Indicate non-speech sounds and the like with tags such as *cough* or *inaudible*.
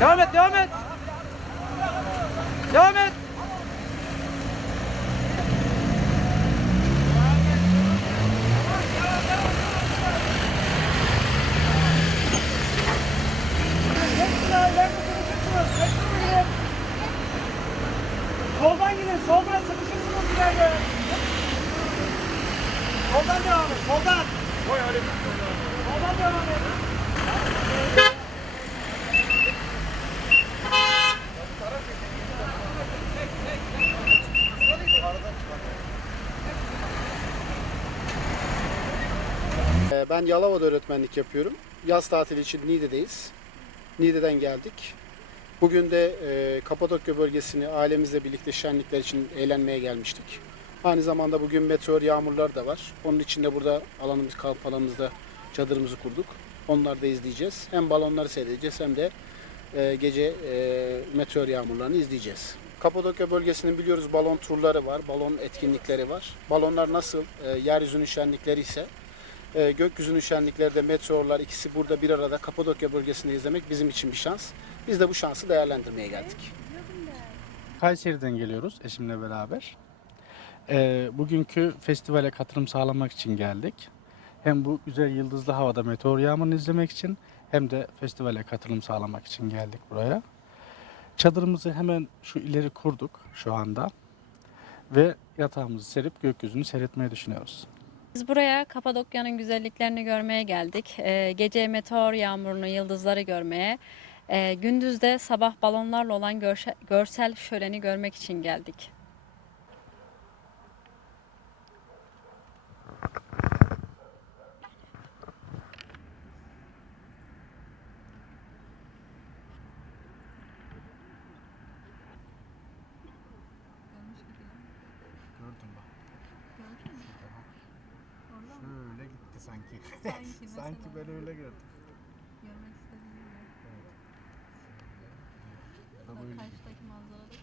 Devam et, devam et. Devam et. Soldan gidin, soldan sıkışırsınız ileride. Soldan devam et, soldan. Soldan devam et. Ee, Ben Yalova'da öğretmenlik yapıyorum. Yaz tatili için Niğde'deyiz. Niğde'den geldik. Bugün de e, Kapadokya bölgesini ailemizle birlikte şenlikler için eğlenmeye gelmiştik. Aynı zamanda bugün meteor yağmurlar da var. Onun için de burada alanımız, kamp alanımızda çadırımızı kurduk. Onları da izleyeceğiz. Hem balonları seyredeceğiz hem de e, gece e, meteor yağmurlarını izleyeceğiz. Kapadokya bölgesinin biliyoruz balon turları var, balon etkinlikleri var. Balonlar nasıl e, yeryüzünün şenlikleri ise e, gökyüzünün şenliklerde meteorlar ikisi burada bir arada Kapadokya bölgesinde izlemek bizim için bir şans. Biz de bu şansı değerlendirmeye geldik. Kayseri'den geliyoruz eşimle beraber. Ee, bugünkü festivale katılım sağlamak için geldik. Hem bu güzel yıldızlı havada meteor yağmurunu izlemek için hem de festivale katılım sağlamak için geldik buraya. Çadırımızı hemen şu ileri kurduk şu anda ve yatağımızı serip gökyüzünü seyretmeyi düşünüyoruz. Biz buraya Kapadokya'nın güzelliklerini görmeye geldik. Ee, gece meteor yağmurunu, yıldızları görmeye, ee, gündüz de sabah balonlarla olan görse- görsel şöleni görmek için geldik. Gördüm bak. Şöyle gitti sanki. Sanki *laughs* sanki mesela. ben öyle gördüm. Görmek istediğim Tabii öyle. Karşıdaki manzara da çok